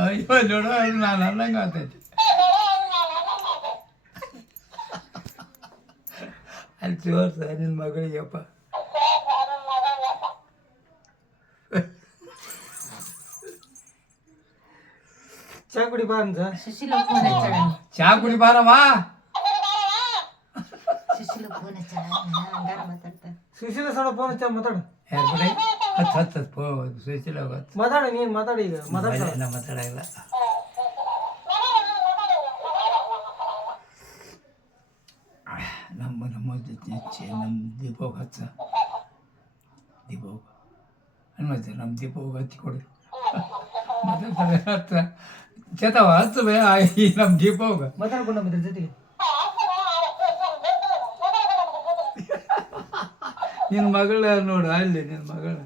ಅಯ್ಯೋ ನೋಡು ನಾನು ಅನ್ನಂಗೆ ಆಗ್ತೈತಿ ಅಲ್ಲಿ ತೋರ್ಸ ನಿನ್ನ ಮಗಳಿಗೆಪ್ಪ ಚಾ ಕುಡಿ ಬಾ ಅಂತ ಸುಶೀಲ ಫೋನ್ ಹಚ್ಚಾಳ ಚಾ ಕುಡಿ ಬಾರವ್ವ ಸುಶೀಲ ಫೋನ್ ಹಚ್ಚಾಳ ಹಂಗಾರ ಮಾತಾಡ್ತಾನೆ ಸುಶೀಲ ಸಣ್ಣ ಫೋನ್ ಹಚ್ಚ ಮಾತಾಡು ಯಾರು ಬಿಡಿ ಹತ್ತು ಸುಶೀಲ ಹೊತ್ತು ಮಾತಾಡು ನೀನು ಮಾತಾಡಿ ಈಗ ಮಾತಾಡ ನಾ ಮಾತಾಡಲ್ಲ ನಮ್ಮ ದೀಪೋಗ ಹಚ್ಚ ದೀಪೋಗ ಅನ್ಮತ್ತೆ ನಮ್ಮ ದೀಪೋಗ ಹಚ್ಚಿ ಕೊಡಿ ಮಾತಾಡ್ತಾರೆ ಹತ್ತ ಚೇತವ ಹತ್ತು ಬೇ ನಮ್ಮ ದೀಪೋಗ ಮಾತಾಡ್ಕೊಂಡು ನಮ್ಮ ಜೊತೆಗೆ ನಿನ್ನ ಮಗಳ ನೋಡು ಅಲ್ಲಿ ನಿನ್ನ ಮಗಳ